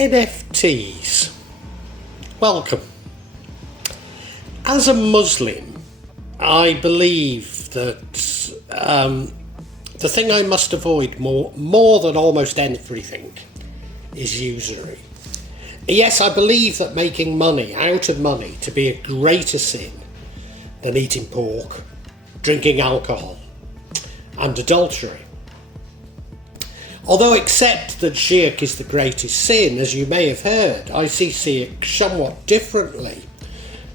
NFTs. Welcome. As a Muslim, I believe that the thing I must avoid more than almost everything is usury. Yes, I believe that making money out of money to be a greater sin than eating pork, drinking alcohol, and adultery. Although accept that shirk is the greatest sin, as you may have heard, I see shirk somewhat differently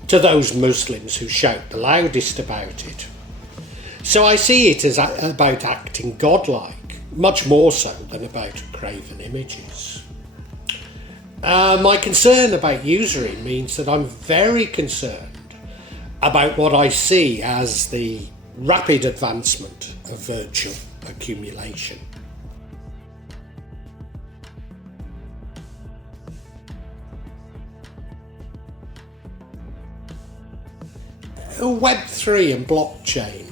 to those Muslims who shout the loudest about it. So I see it as about acting godlike, much more so than about graven images. My concern about usury means that I'm very concerned about what I see as the rapid advancement of virtual accumulation. Web3 and blockchain.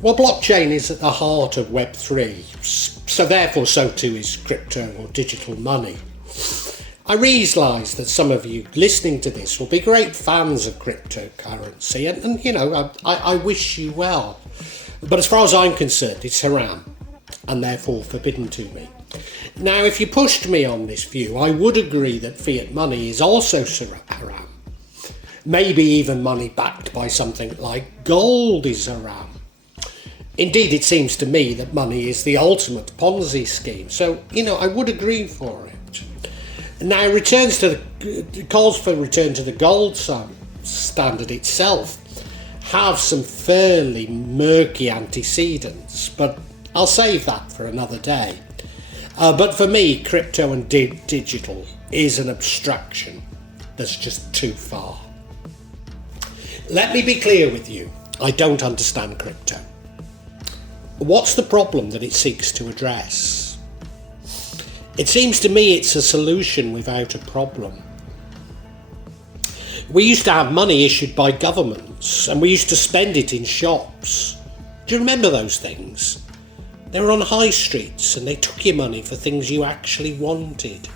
Well, blockchain is at the heart of Web3, so therefore so too is crypto or digital money. I realise that some of you listening to this will be great fans of cryptocurrency, and you know, I wish you well. But as far as I'm concerned, it's haram, and therefore forbidden to me. Now, if you pushed me on this view, I would agree that fiat money is also haram. Maybe even money backed by something like gold is haram. Indeed, it seems to me that money is the ultimate Ponzi scheme. So, you know, I would agree for it. Now, calls for return to the gold standard itself have some fairly murky antecedents, but I'll save that for another day. But for me, crypto and digital is an abstraction that's just too far. Let me be clear with you, I don't understand crypto. What's the problem that it seeks to address? It seems to me it's a solution without a problem. We used to have money issued by governments, and we used to spend it in shops. Do you remember those things? They were on high streets, and they took your money for things you actually wanted.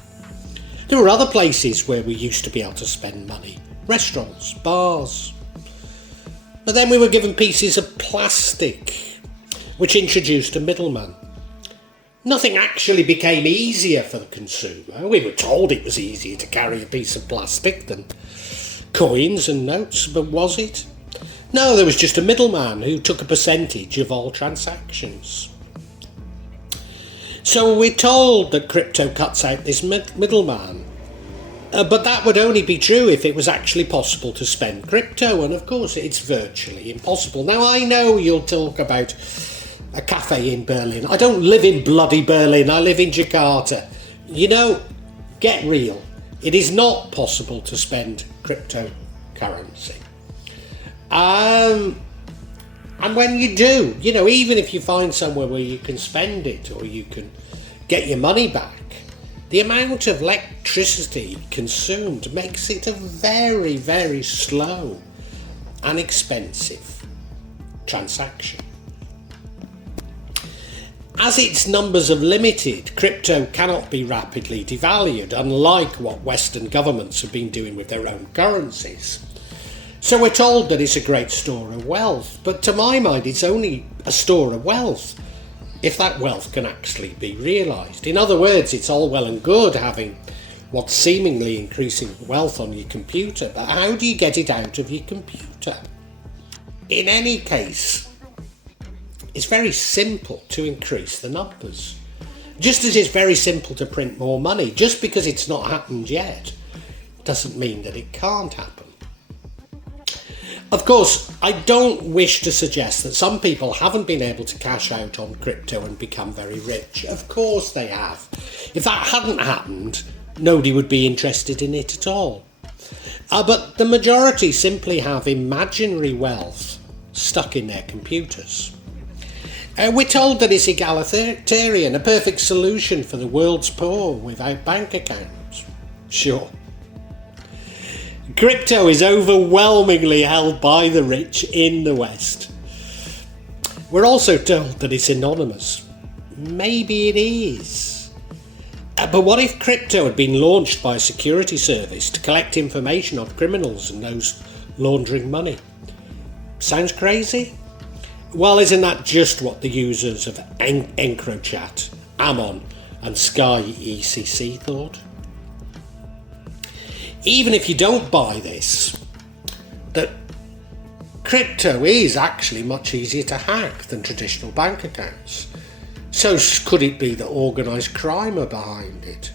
There were other places where we used to be able to spend money. Restaurants, bars. But then we were given pieces of plastic, which introduced a middleman. Nothing actually became easier for the consumer. We were told it was easier to carry a piece of plastic than coins and notes, but was it? No, there was just a middleman who took a percentage of all transactions. So we're told that crypto cuts out this middleman. But that would only be true if it was actually possible to spend crypto, and of course it's virtually impossible. Now, I know you'll talk about a cafe in Berlin. I don't live in bloody Berlin, I live in Jakarta. You know, get real. It is not possible to spend cryptocurrency. And when you do, you know, even if you find somewhere where you can spend it or you can get your money back, the amount of electricity consumed makes it a very, very slow and expensive transaction. As its numbers are limited, crypto cannot be rapidly devalued, unlike what Western governments have been doing with their own currencies. So we're told that it's a great store of wealth, but to my mind it's only a store of wealth if that wealth can actually be realised. In other words, it's all well and good having what's seemingly increasing wealth on your computer, but how do you get it out of your computer? In any case, it's very simple to increase the numbers. Just as it's very simple to print more money, just because it's not happened yet, doesn't mean that it can't happen. Of course, I don't wish to suggest that some people haven't been able to cash out on crypto and become very rich. Of course they have. If that hadn't happened, nobody would be interested in it at all. But the majority simply have imaginary wealth stuck in their computers. We're told that it's egalitarian, a perfect solution for the world's poor without bank accounts. Sure. Crypto is overwhelmingly held by the rich in the West. We're also told that it's anonymous. Maybe it is. But what if crypto had been launched by a security service to collect information on criminals and those laundering money? Sounds crazy? Well, isn't that just what the users of EncroChat, Ammon and Sky ECC thought? Even if you don't buy this, that crypto is actually much easier to hack than traditional bank accounts. So could it be that organised crime are behind it?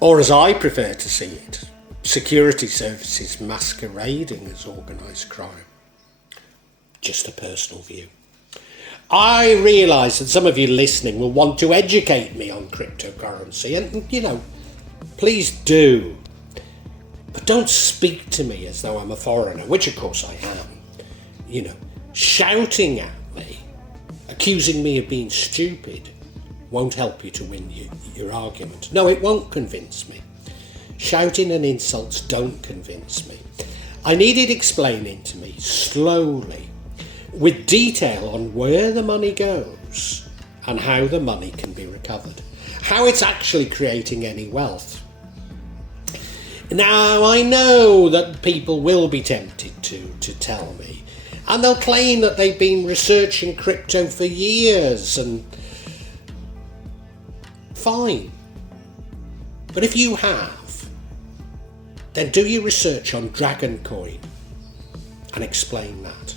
Or, as I prefer to see it, security services masquerading as organised crime? Just a personal view. I realise that some of you listening will want to educate me on cryptocurrency, and please do. But don't speak to me as though I'm a foreigner, which of course I am. Shouting at me, accusing me of being stupid, won't help you to win your argument. No, it won't convince me. Shouting and insults don't convince me. I need it explaining to me slowly, with detail on where the money goes and how the money can be recovered, how it's actually creating any wealth. Now, I know that people will be tempted to tell me, and they'll claim that they've been researching crypto for years, and fine. But if you have, then do your research on Dragon Coin and explain that.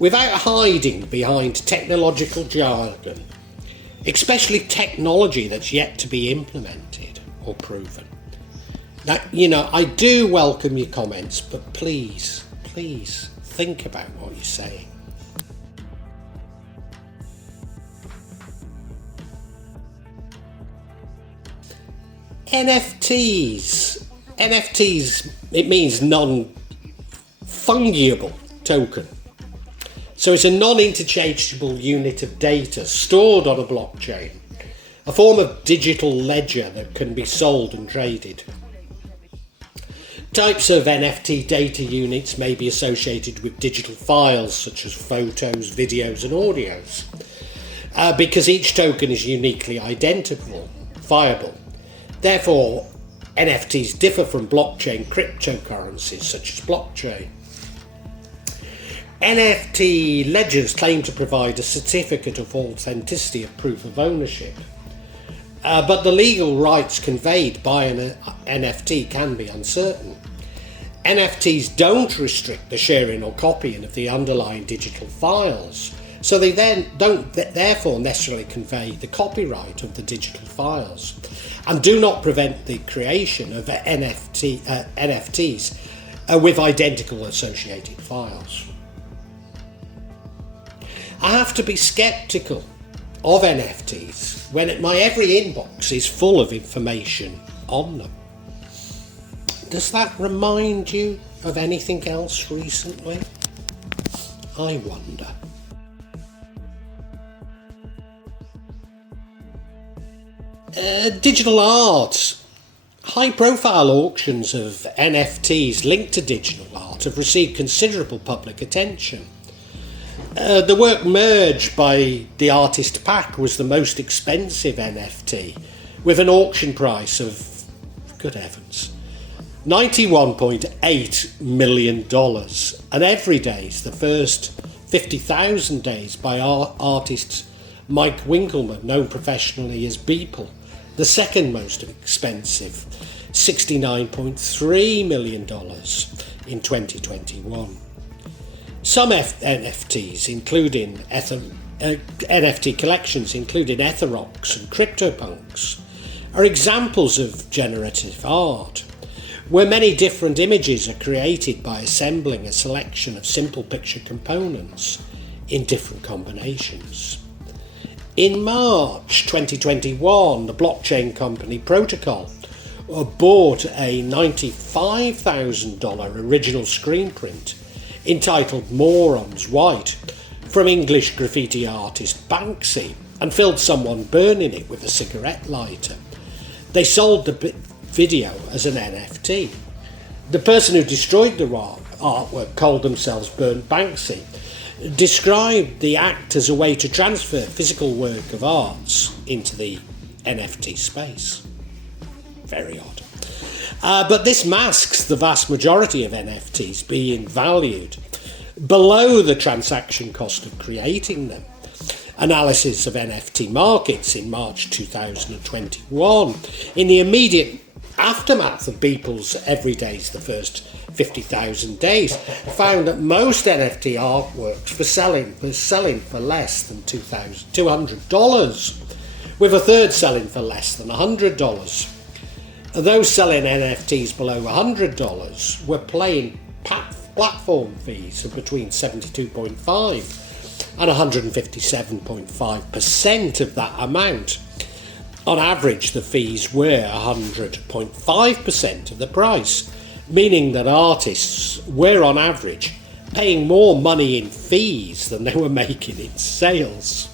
Without hiding behind technological jargon, especially technology that's yet to be implemented or proven. Now, I do welcome your comments, but please think about what you're saying. NFTs, it means non-fungible token. So it's a non-interchangeable unit of data stored on a blockchain, a form of digital ledger that can be sold and traded. Types of NFT data units may be associated with digital files such as photos, videos and audios, because each token is uniquely identifiable. Therefore, NFTs differ from blockchain cryptocurrencies such as blockchain. NFT ledgers claim to provide a certificate of authenticity of proof of ownership, but the legal rights conveyed by an NFT can be uncertain. NFTs don't restrict the sharing or copying of the underlying digital files, so they then don't therefore necessarily convey the copyright of the digital files, and do not prevent the creation of NFTs with identical associated files. I have to be sceptical of NFTs when my every inbox is full of information on them. Does that remind you of anything else recently? I wonder. Digital art. High-profile auctions of NFTs linked to digital art have received considerable public attention. The work Merge by the artist Pack was the most expensive NFT, with an auction price of, good heavens, $91.8 million. And every day is the first 50,000 days by artist Mike Winkelmann, known professionally as Beeple, the second most expensive, $69.3 million in 2021. Some NFTs, including NFT collections, including Etherox and CryptoPunks, are examples of generative art, where many different images are created by assembling a selection of simple picture components in different combinations. In March 2021, the blockchain company Protocol bought a $95,000 original screen print entitled Morons White from English graffiti artist Banksy and filmed someone burning it with a cigarette lighter. They sold the video as an NFT. The person who destroyed the artwork called themselves Burnt Banksy, described the act as a way to transfer physical work of arts into the NFT space. Very odd. But this masks the vast majority of NFTs being valued below the transaction cost of creating them. Analysis of NFT markets in March 2021, in the immediate aftermath of Beeple's Everyday's The First 50,000 Days, found that most NFT artworks were selling for less than $200, with a third selling for less than $100. Those selling NFTs below $100 were paying platform fees of between 72.5 and 157.5% of that amount. On average, the fees were 100.5% of the price, meaning that artists were on average paying more money in fees than they were making in sales.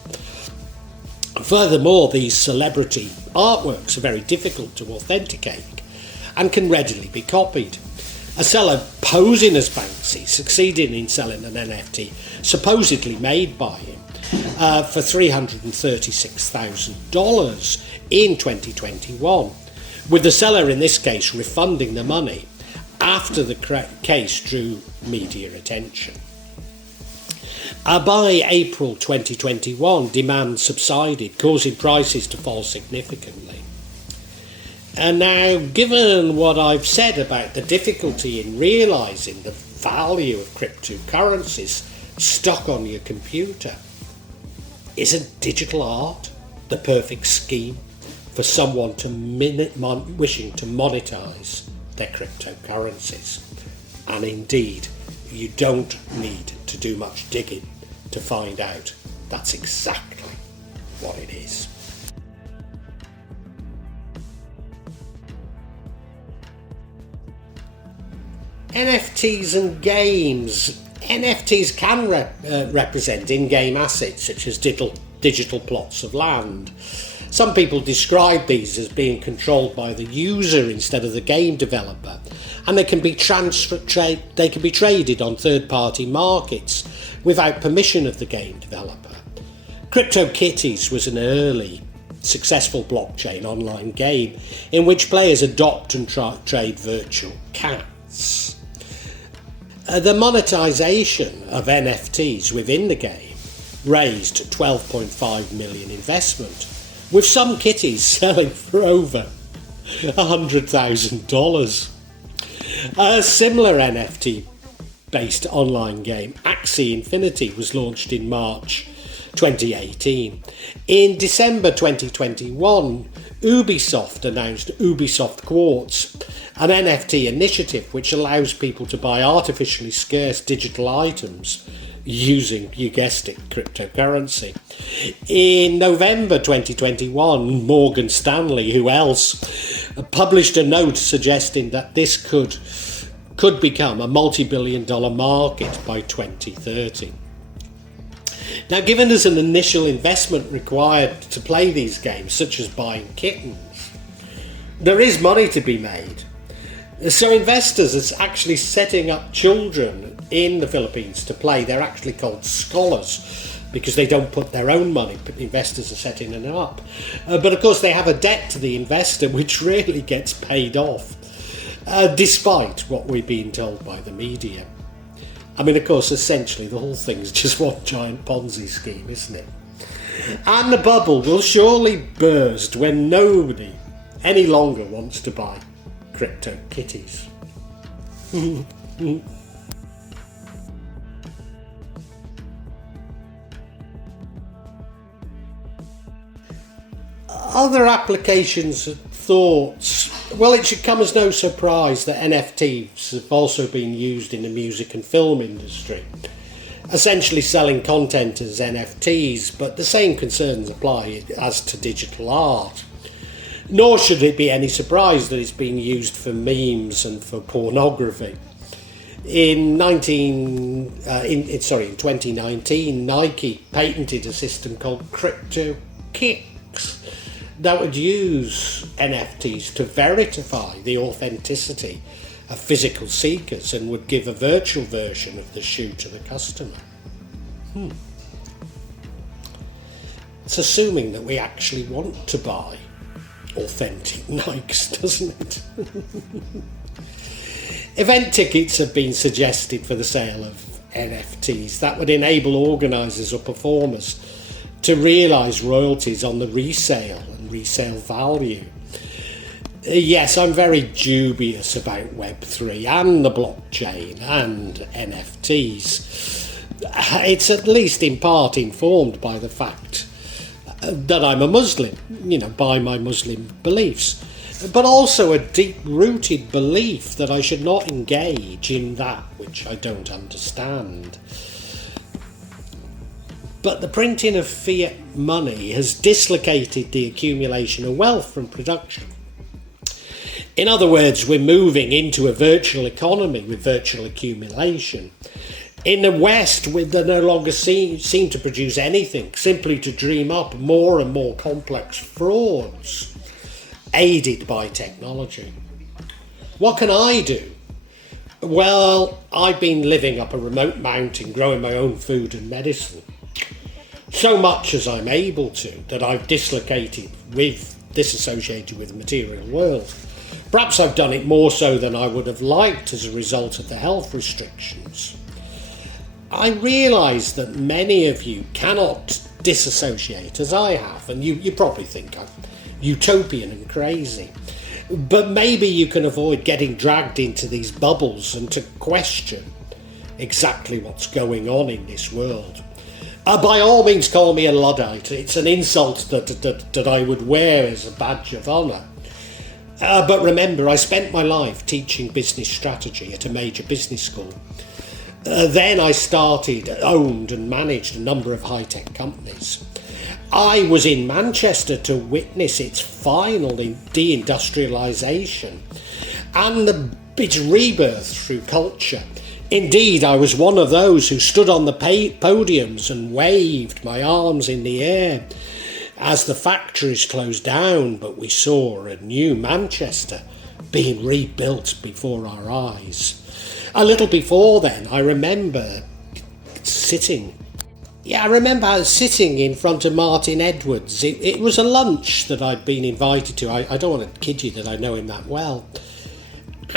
Furthermore, these celebrity artworks are very difficult to authenticate and can readily be copied. A seller posing as Banksy succeeded in selling an NFT supposedly made by him for $336,000 in 2021, with the seller in this case refunding the money after the case drew media attention. By April 2021, demand subsided, causing prices to fall significantly. And now, given what I've said about the difficulty in realising the value of cryptocurrencies stuck on your computer, isn't digital art the perfect scheme for someone wishing to monetize their cryptocurrencies? And indeed, you don't need to do much digging to find out that's exactly what it is. NFTs and games. NFTs can represent in-game assets such as digital plots of land. Some people describe these as being controlled by the user instead of the game developer, and they can be traded on third-party markets without permission of the game developer. CryptoKitties was an early, successful blockchain online game in which players adopt and trade virtual cats. The monetization of NFTs within the game raised $12.5 million investment, with some kitties selling for over $100,000. A similar NFT-based online game, Axie Infinity, was launched in March 2018. In December 2021, Ubisoft announced Ubisoft Quartz, an NFT initiative which allows people to buy artificially scarce digital items using, you guessed it, cryptocurrency. In November 2021, Morgan Stanley, who else, published a note suggesting that this could become a multi-billion-dollar market by 2030. Now, given there's an initial investment required to play these games, such as buying kittens, there is money to be made. So investors are actually setting up children in the Philippines to play. They're actually called scholars because they don't put their own money, but investors are setting them up. But of course they have a debt to the investor which rarely gets paid off, despite what we're being told by the media. I mean, of course, essentially the whole thing's just one giant Ponzi scheme, isn't it? And the bubble will surely burst when nobody any longer wants to buy CryptoKitties. Other applications and thoughts. Well, it should come as no surprise that NFTs have also been used in the music and film industry, essentially selling content as NFTs, but the same concerns apply as to digital art. Nor should it be any surprise that it's being used for memes and for pornography. In 2019, Nike patented a system called CryptoKicks that would use NFTs to verify the authenticity of physical seekers and would give a virtual version of the shoe to the customer. It's assuming that we actually want to buy authentic Nikes, doesn't it? Event tickets have been suggested for the sale of NFTs that would enable organisers or performers to realise royalties on the resale and resale value. Yes, I'm very dubious about Web3 and the blockchain and NFTs. It's at least in part informed by the fact that I'm a Muslim, by my Muslim beliefs, but also a deep-rooted belief that I should not engage in that which I don't understand. But the printing of fiat money has dislocated the accumulation of wealth from production. In other words, we're moving into a virtual economy with virtual accumulation. In the West, they no longer seem to produce anything, simply to dream up more and more complex frauds, aided by technology. What can I do? Well, I've been living up a remote mountain, growing my own food and medicine. So much as I'm able to, that I've disassociated with the material world. Perhaps I've done it more so than I would have liked as a result of the health restrictions. I realise that many of you cannot disassociate as I have, and you probably think I'm utopian and crazy. But maybe you can avoid getting dragged into these bubbles and to question exactly what's going on in this world. By all means, call me a Luddite. It's an insult that I would wear as a badge of honour. But remember, I spent my life teaching business strategy at a major business school. Then I owned and managed a number of high-tech companies. I was in Manchester to witness its final deindustrialisation and its rebirth through culture. Indeed, I was one of those who stood on the podiums and waved my arms in the air as the factories closed down, but we saw a new Manchester being rebuilt before our eyes. A little before then, I remember sitting in front of Martin Edwards. It was a lunch that I'd been invited to. I don't want to kid you that I know him that well.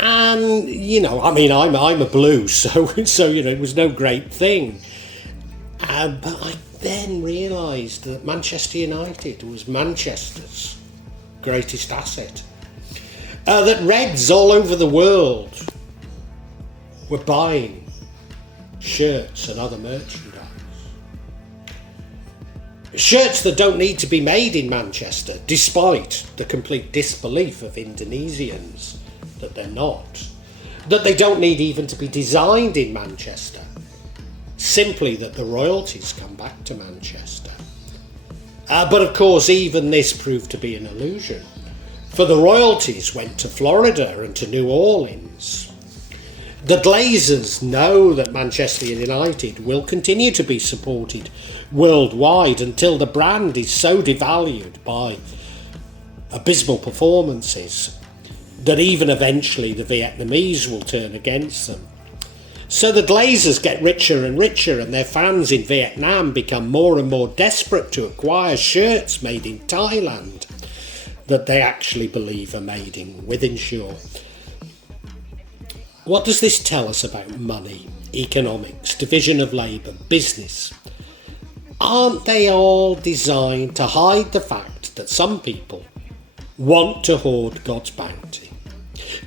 And, I'm a blue, so it was no great thing. But I then realised that Manchester United was Manchester's greatest asset. That Reds all over the world were buying shirts and other merchandise. Shirts that don't need to be made in Manchester, despite the complete disbelief of Indonesians that they're not. That they don't need even to be designed in Manchester. Simply that the royalties come back to Manchester. But of course, even this proved to be an illusion. For the royalties went to Florida and to New Orleans. The Glazers know that Manchester United will continue to be supported worldwide until the brand is so devalued by abysmal performances that even eventually the Vietnamese will turn against them. So the Glazers get richer and richer, and their fans in Vietnam become more and more desperate to acquire shirts made in Thailand that they actually believe are made in Wythenshawe. What does this tell us about money, economics, division of labour, business? Aren't they all designed to hide the fact that some people want to hoard God's bounty?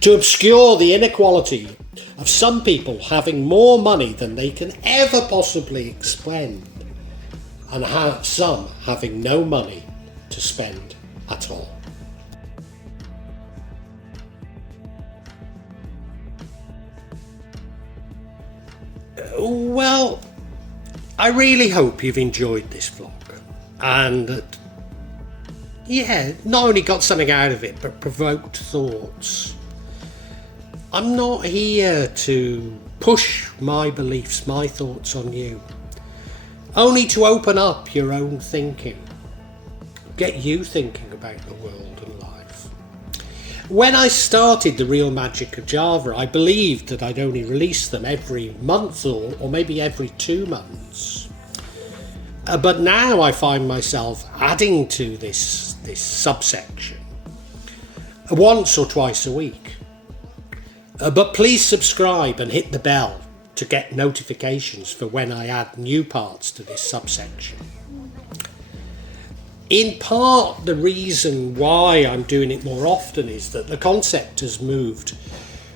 To obscure the inequality of some people having more money than they can ever possibly expend, and some having no money to spend at all. Well, I really hope you've enjoyed this vlog, and that, not only got something out of it, but provoked thoughts. I'm not here to push my beliefs, my thoughts on you, only to open up your own thinking, get you thinking about the world and life. When I started The Real Magic of Java, I believed that I'd only release them every month or maybe every 2 months. But now I find myself adding to this subsection once or twice a week. But please subscribe and hit the bell to get notifications for when I add new parts to this subsection. In part, the reason why I'm doing it more often is that the concept has moved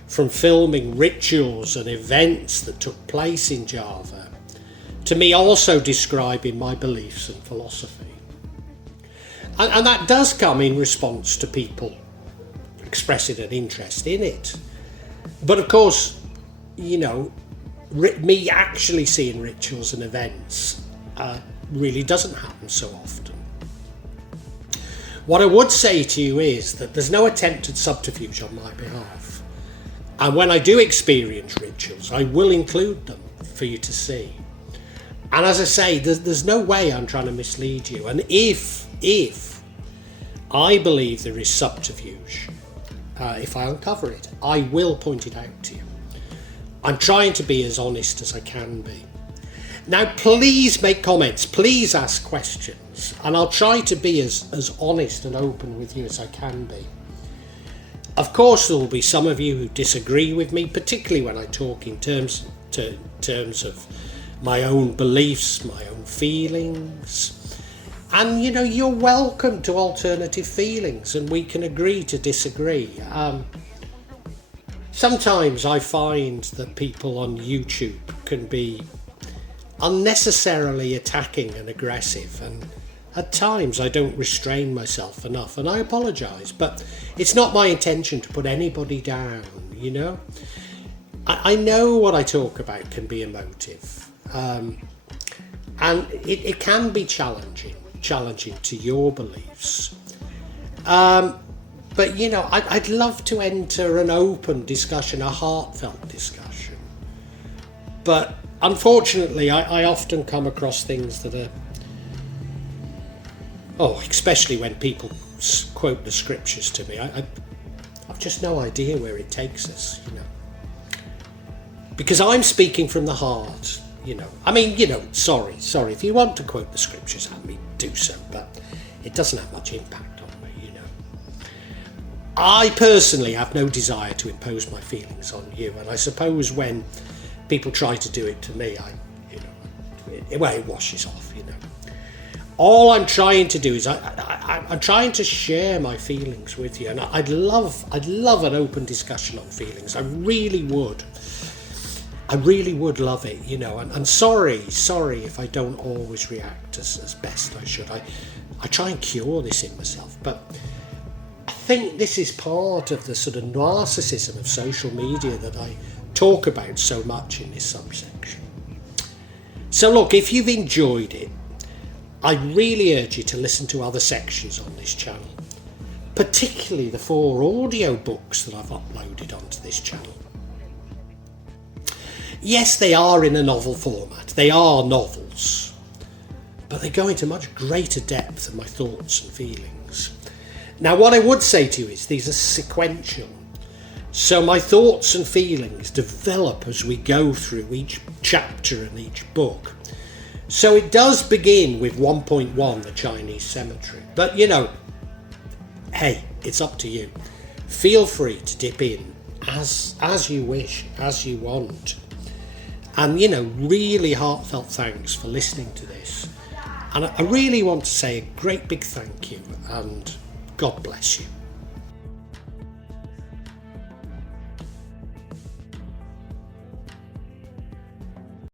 from filming rituals and events that took place in Java to me also describing my beliefs and philosophy. And that does come in response to people expressing an interest in it. But of course, you know, me actually seeing rituals and events really doesn't happen so often. What I would say to you is that there's no attempt at subterfuge on my behalf. And when I do experience rituals, I will include them for you to see. And as I say, there's no way I'm trying to mislead you. And if I believe there is subterfuge, if I uncover it, I will point it out to you. I'm trying to be as honest as I can be. Now, please make comments, please ask questions, and I'll try to be as honest and open with you as I can be. Of course, there will be some of you who disagree with me, particularly when I talk in terms of my own beliefs, my own feelings. And, you know, you're welcome to alternative feelings, and we can agree to disagree. Sometimes I find that people on YouTube can be unnecessarily attacking and aggressive, and at times I don't restrain myself enough, and I apologise, but it's not my intention to put anybody down, you know. I know what I talk about can be emotive, and it can be challenging to your beliefs, but you know, I'd love to enter an open discussion, a heartfelt discussion, but unfortunately, I often come across things that are, especially when people quote the scriptures to me, I've just no idea where it takes us, you know. Because I'm speaking from the heart, you know. I mean, you know, sorry, if you want to quote the scriptures at me, do so, but it doesn't have much impact on me, you know. I personally have no desire to impose my feelings on you, and I suppose when people try to do it to me, it washes off, you know. All I'm trying to do is I'm trying to share my feelings with you, and I'd love an open discussion on feelings. I really would love it, you know. And sorry if I don't always react as best I should. I try and cure this in myself, but I think this is part of the sort of narcissism of social media that I talk about so much in this subsection. So look, if you've enjoyed it, I really urge you to listen to other sections on this channel, particularly the 4 audio books that I've uploaded onto this channel. Yes, they are in a novel format, they are novels, but they go into much greater depth than my thoughts and feelings. Now, what I would say to you is these are sequential. So my thoughts and feelings develop as we go through each chapter and each book. So it does begin with 1.1, the Chinese cemetery. But, you know, hey, it's up to you. Feel free to dip in as you wish, as you want. And, you know, really heartfelt thanks for listening to this. And I really want to say a great big thank you, and God bless you.